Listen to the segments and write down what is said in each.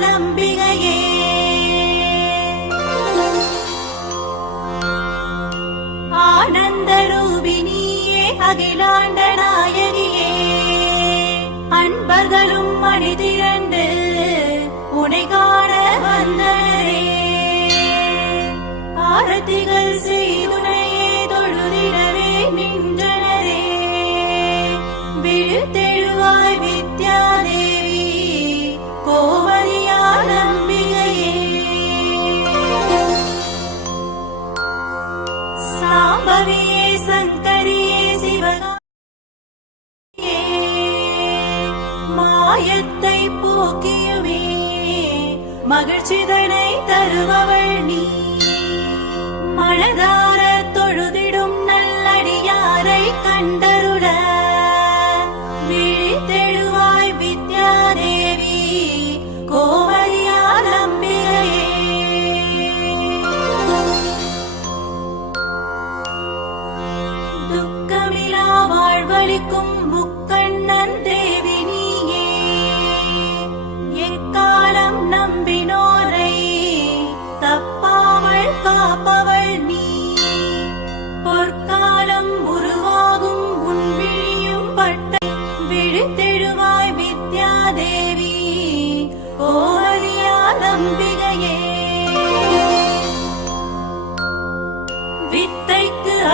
கோமதியாலம்பிகையே ஆனந்த ரூபினியே அகிலாண்ட நாயகியே. அன்பர்களும் மனிதிரண்டு உனை காண வந்தனரே. ஆரத்திகள் சிதனை தருபவள் நீ. மழதா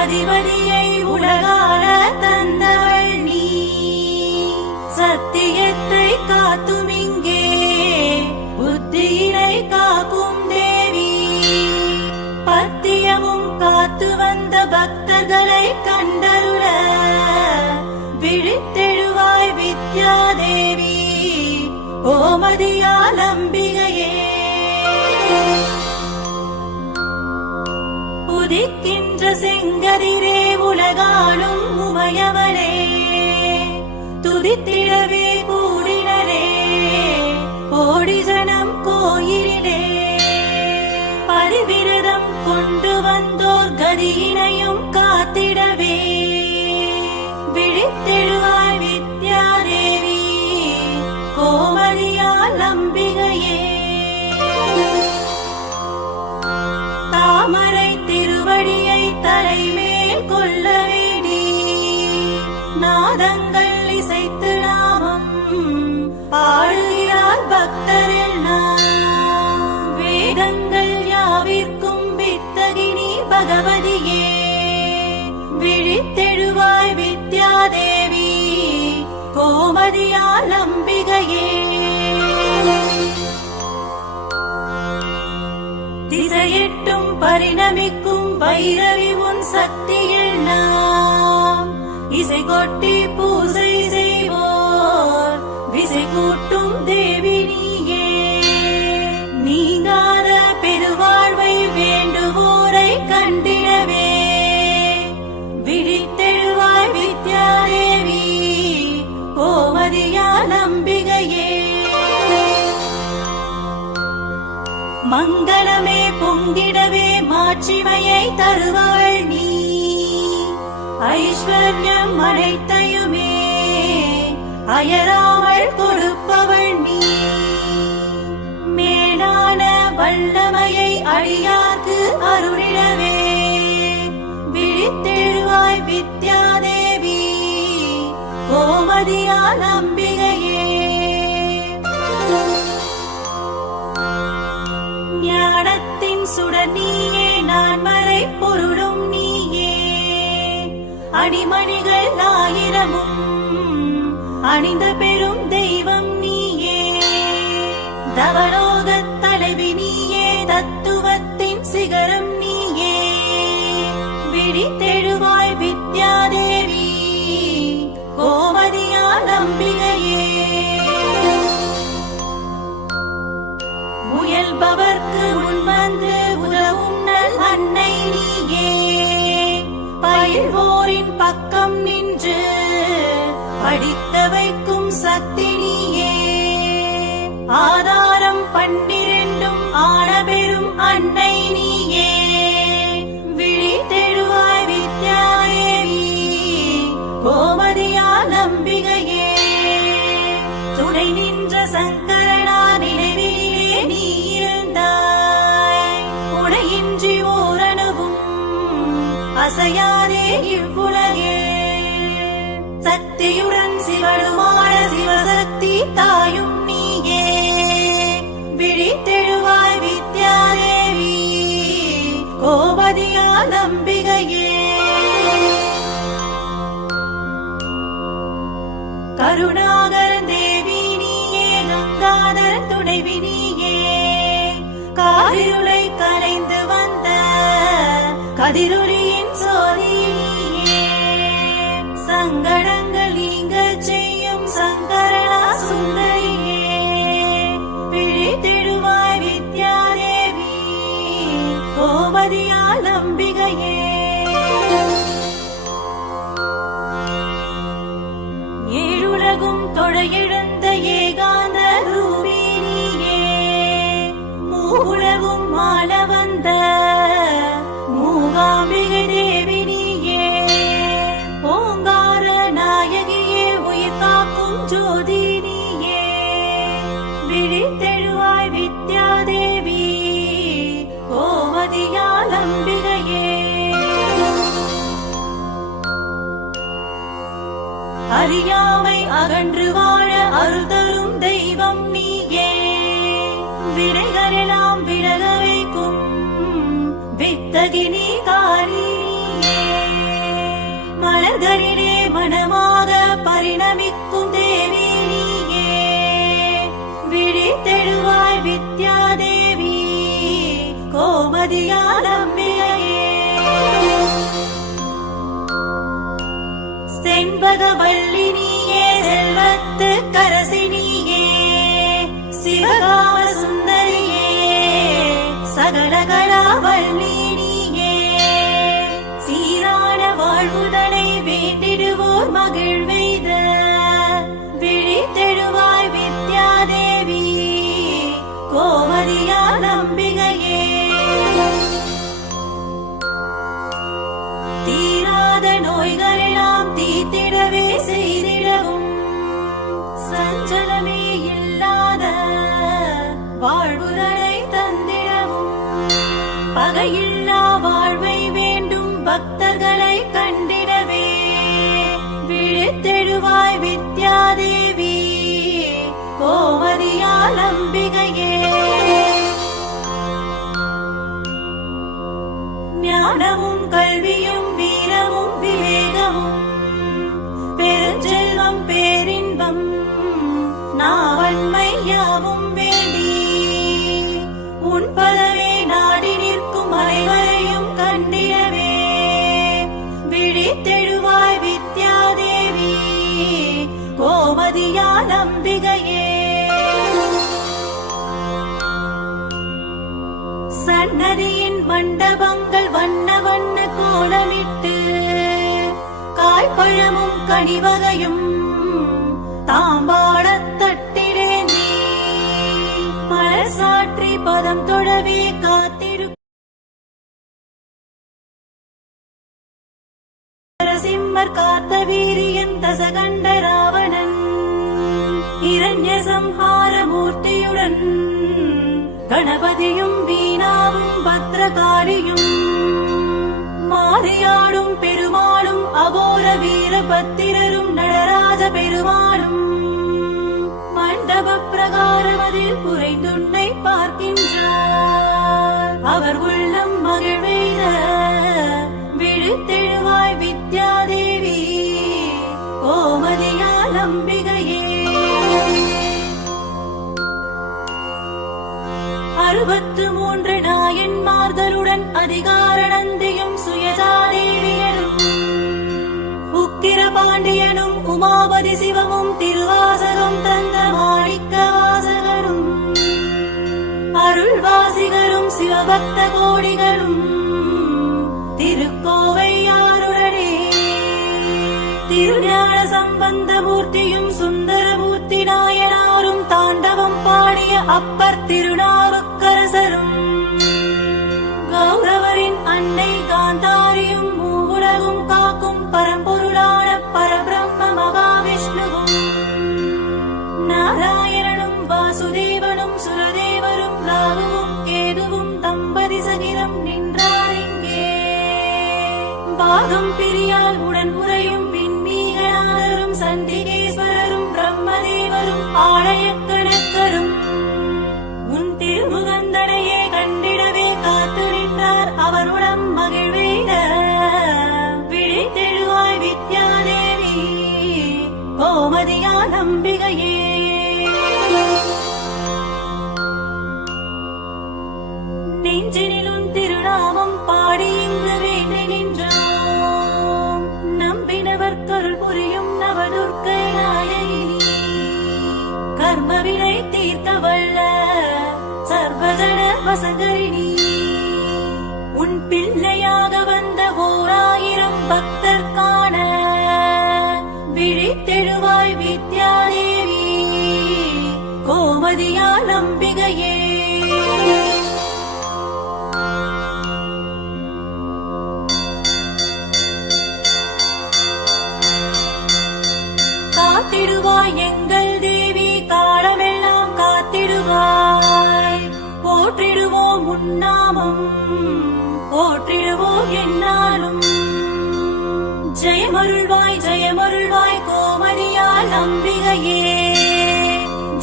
அதிபதியை உலகார தந்தவள் நீ. சத்தியத்தை காத்தும் இங்கே புத்தியினை காக்கும் தேவி. பத்தியமும் காத்து வந்த பக்தர்களை கண்டருள விழித்தெழுவாய் வித்யா தேவி ஓமதியா உதிக்கின்ற செங்கதிரே உலகாலும் உமையவனே. துதித்திடவே கூடினரே கோடி ஜனம் கோயிலிலே. பரிவிரதம் கொண்டு வந்தோர் கதியினையும் தலைமேல் கொள்ளவே நீ. நாதங்கள் இசைத்து நாமம் பாடுகிறார் பக்தரெல்லாம். வேதங்கள் யாவிற்கும் வித்தகினி பகவதியே. விழித்தெழுவாய் வித்யாதேவி கோமதியால் அம்பிகையே. திசையெட்டும் பரிணமிக்கும் பைரவி உன் சக்தியில் நாம். இசை கொட்டி பூசை செய்வோர். விசை கூட்டும் தேவி நீயே. நீங்காத பெருவாழ்வை வேண்டுவோரை கண்டிடவே. விழித்தெழுவாய் வித்யாதேவி கோமதியா நம்பி மங்களமே பொங்கிடவே மாட்சிமையை தருபவள் நீ. ஐஸ்வர்யம் அனைத்தையுமே அயராமல் கொடுப்பவள் நீ. மேலான வல்லமையை அழியாக்கு அருளிடவே. விழித்தெழுவாய் வித்யாதேவி கோமதியால் அம்பிகையே. சுடர் நீயே நான் மறை பொருளும் நீயே. அணிமணிகள் ஆயிரமும் அணிந்த பெரும் தெய்வம் நீயே. தவலோகத் தலைவி நீயே தத்துவத்தின் சிகரம் நீயே. விழித்தெழுவாய் வித்யாதேவி கோமதியா நம்பிகையே. முயல்பவர்க்கு முன் வந்து அன்னை நீயே. பயில்வோரின் பக்கம் நின்று படித்த வைக்கும் சக்தி நீயே. ஆதாரம் பன்னிரண்டும் ஆனபெரும் அன்னை நீயே. அசையாதே இவ்வுலகே. சக்தியுடன் சிவடுமான சிவசக்தி தாயும் நீயே. விழித்தெழுவாய் வித்யாதேவி கோபதியா நம்பிகையே. கருணாகரன் தேவி நீயே கங்காதரன் துணைவி நீயே. காரிருளை கலைந்து வந்த கதிரொளியின் ஞானமும் கல்வியும் வீரமும் விவேகமும் பெருஞ்செல்வம் பேரின்பம் நாவன்மை யாவும் வேண்டி. உன் பதவே நாடி நிற்கும் அனைவரையும் கண்டிடவே. விழித்தெழுவாய் வித்யாதேவி கோமதியால் அம்பிகையே. சன்னதியின் மண்டபம் பழமும் கனிவகையும் தாம்பாளத் தட்டிடேந்தி மலர் பதம் தொழவே காத்திரு நரசிம்மர் காத்த வீரியன் தசகண்ட ராவணன். இரண்ய சம்ஹார மூர்த்தியுடன் கணபதியும் வீணாவும் பத்ரகாளியும் மாறியாடும் பெருமாளும் அகோர வீரபத்திரரும் நடராஜ பெருமாளும். மண்டப பிரகாரமதில் குறைந்துன்னை பார்க்கின்றார். அவர் உள்ளம் மகிழ்வெய்த விழுத்தெழுவாய் வித்யாதேவி கோமதியால் அம்பிகையே. அறுபத்து மூன்று நாயன்மார்களுடன் அதிகாரணந்தே பாண்டியனும் உமாபதி சிவமும் திருவாசகம் தந்த மாணிக்க வாசகரும். அருள்வாசிகரும் சிவபக்த கோடிகளும். திருக்கோவையாருடனே திருஞான சம்பந்த மூர்த்தியும் சுந்தரமூர்த்தி நாயனாரும் தாண்டவம் பாடிய அப்பர் திருநாவுக்கரசரும். ராகுவும் பாகம் பிரியால் உடன் உறையும் விண்மீகநாதரும் சந்திகேஸ்வரரும் பிரம்மதேவரும் ஆலயக்கணக்கரும். உன் திருமுகந்தனையே கண்டிடவே காத்து நின்றார் அவருடன் மகிழ்வேட. விழித்தெழுவாய் வித்யாதேவி கோமதியா நம்பிகையே. நெஞ்சினி அருள் புரியும் நவதுர்க்கை நாயகி கர்மவினை தீர்க்க வல்ல சர்வஜன வசகரிணி உன் பிள்ளையாக வந்த ஓராயிரம் பக்தர் காண விழித்தெழுவாய் வித்யாதேவி. கோமதியா நம்பிகையே உன்னாமம் போற்றிடுவோம் என்னாலும். ஜெயமருள்வாய் ஜெயமருள்வாய் கோமதியால் அம்பிகையே.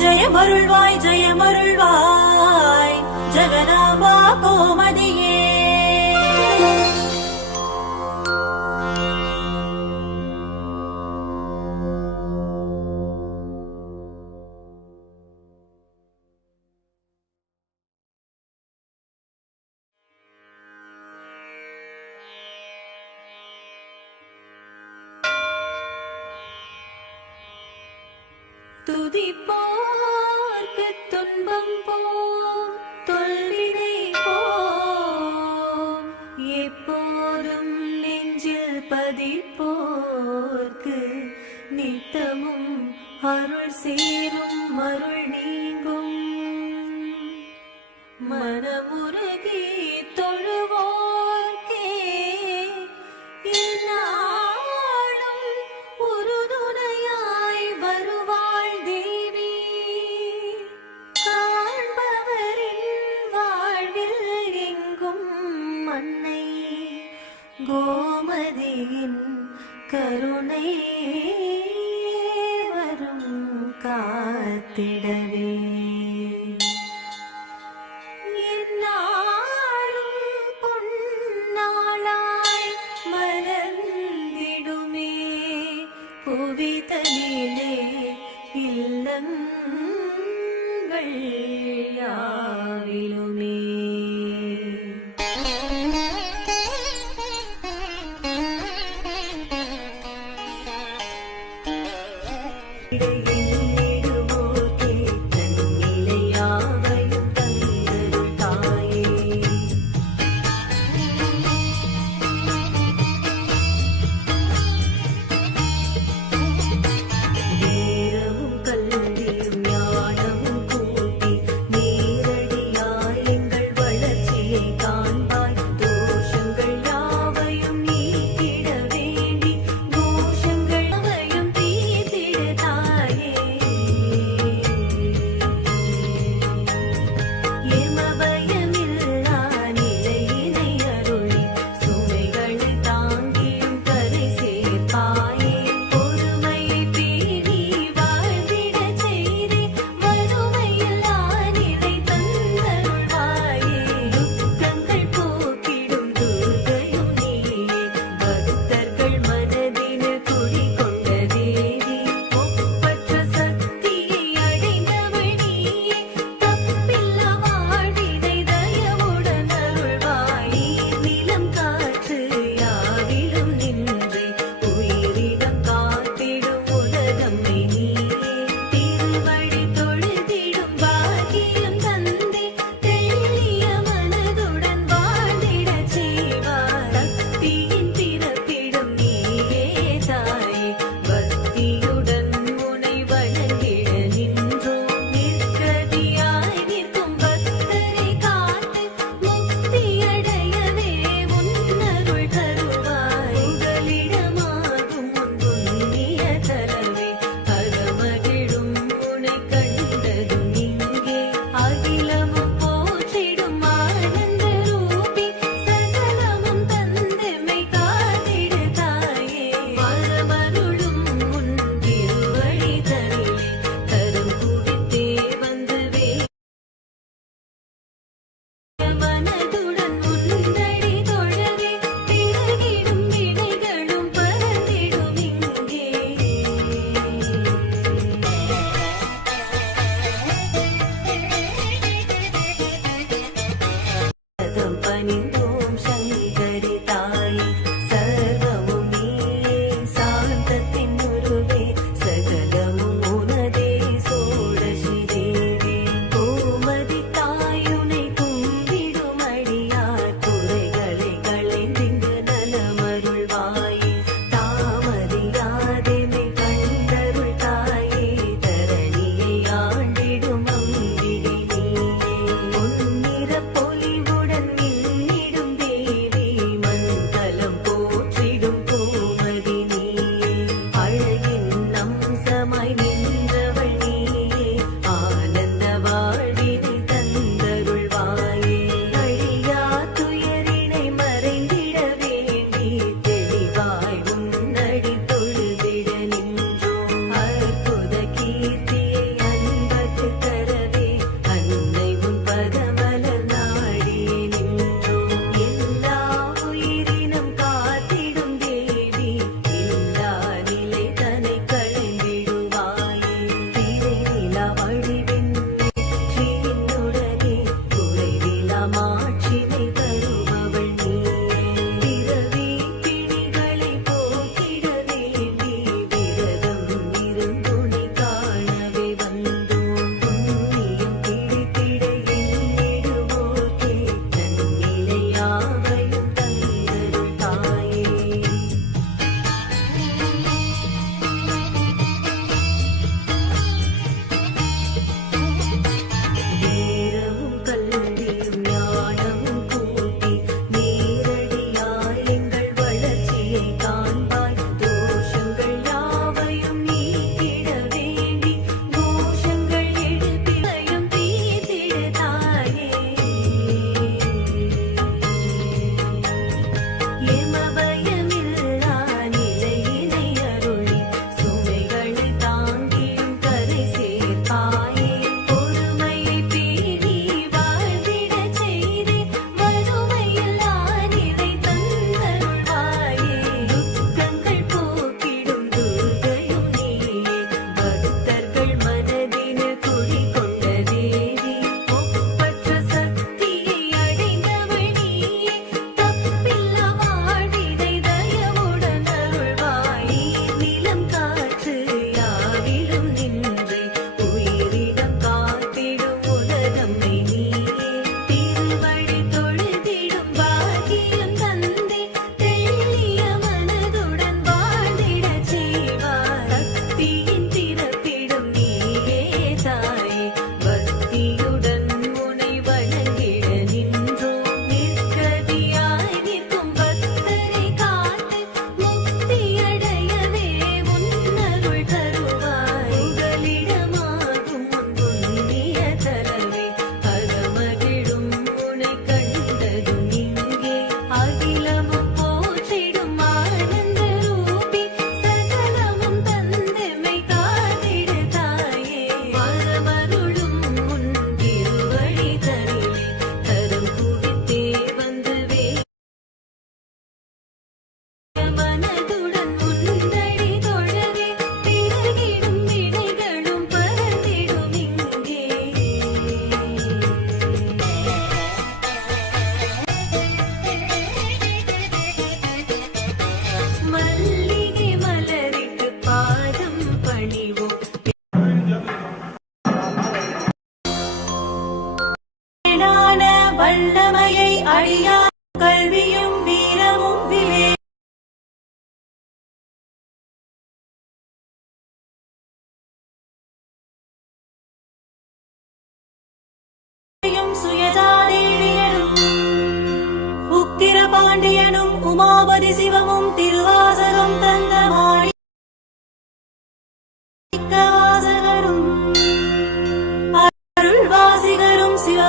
ஜெயமருள்வாய் ஜெயமருள்வாய் ஜெகதாம்பா கோமதியே. அருள் சேரும் அருள் நீங்கும்.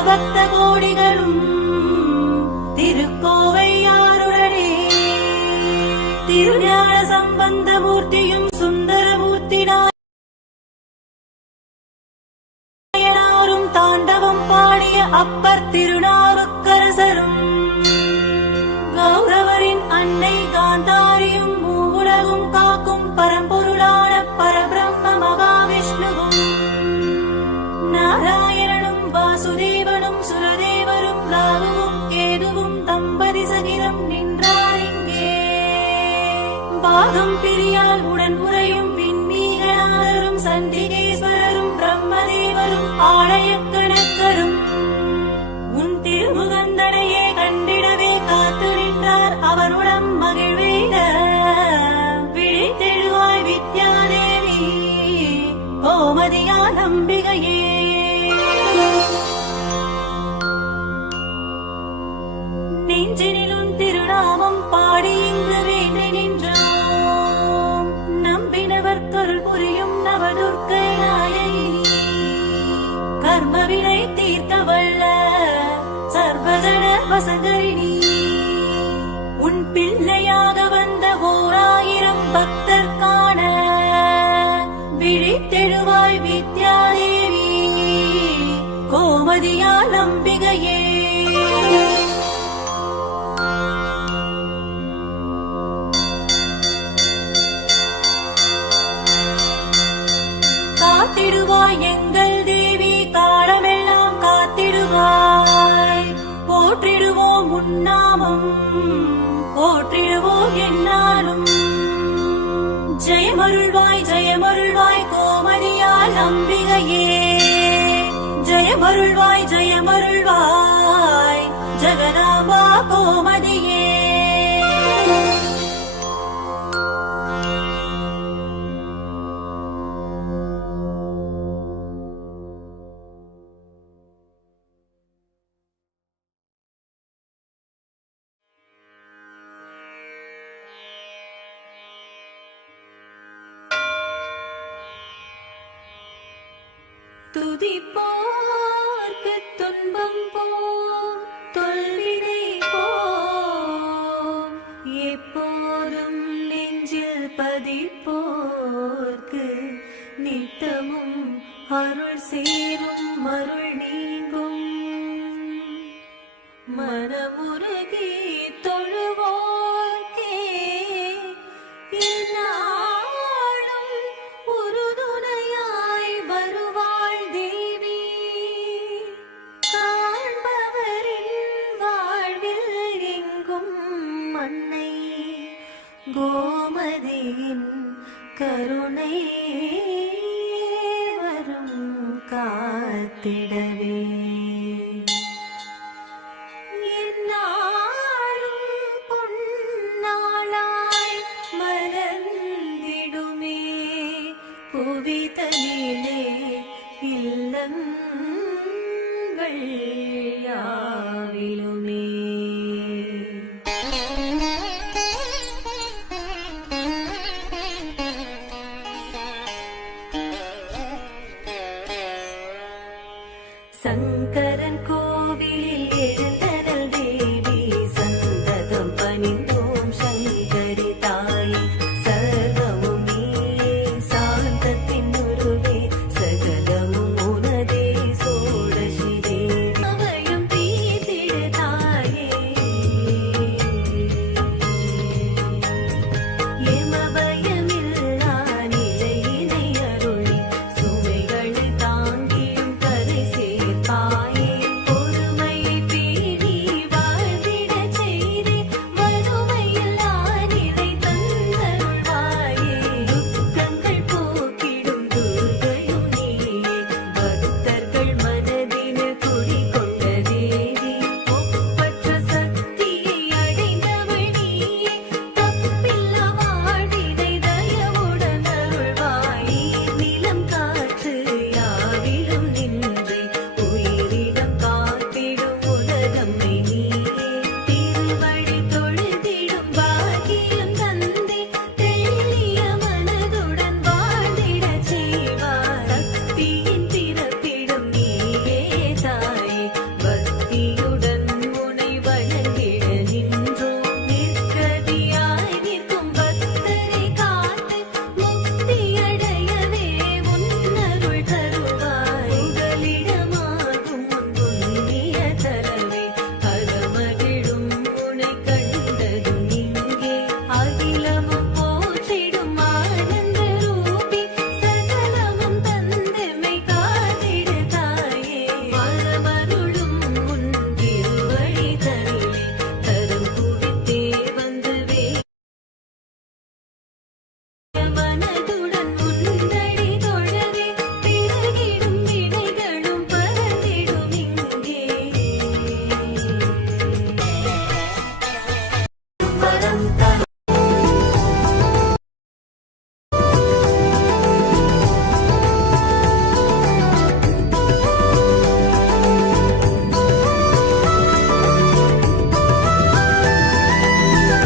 பக்த கோடிகளும் திருக்கோவையாருடனே. திருஞான சம்பந்த உன்னாமம் போற்றிடுவோம் என்னாலும். ஜெயமருள்வாய் ஜெயமருள்வாய் கோமதியால் அம்பிகையே. ஜெயமருள்வாய் ஜெயமருள் பதிப்போர்க்கு நித்தமும் அருள் சேரும் அருள் நீங்கும். மனமுருகி Hey.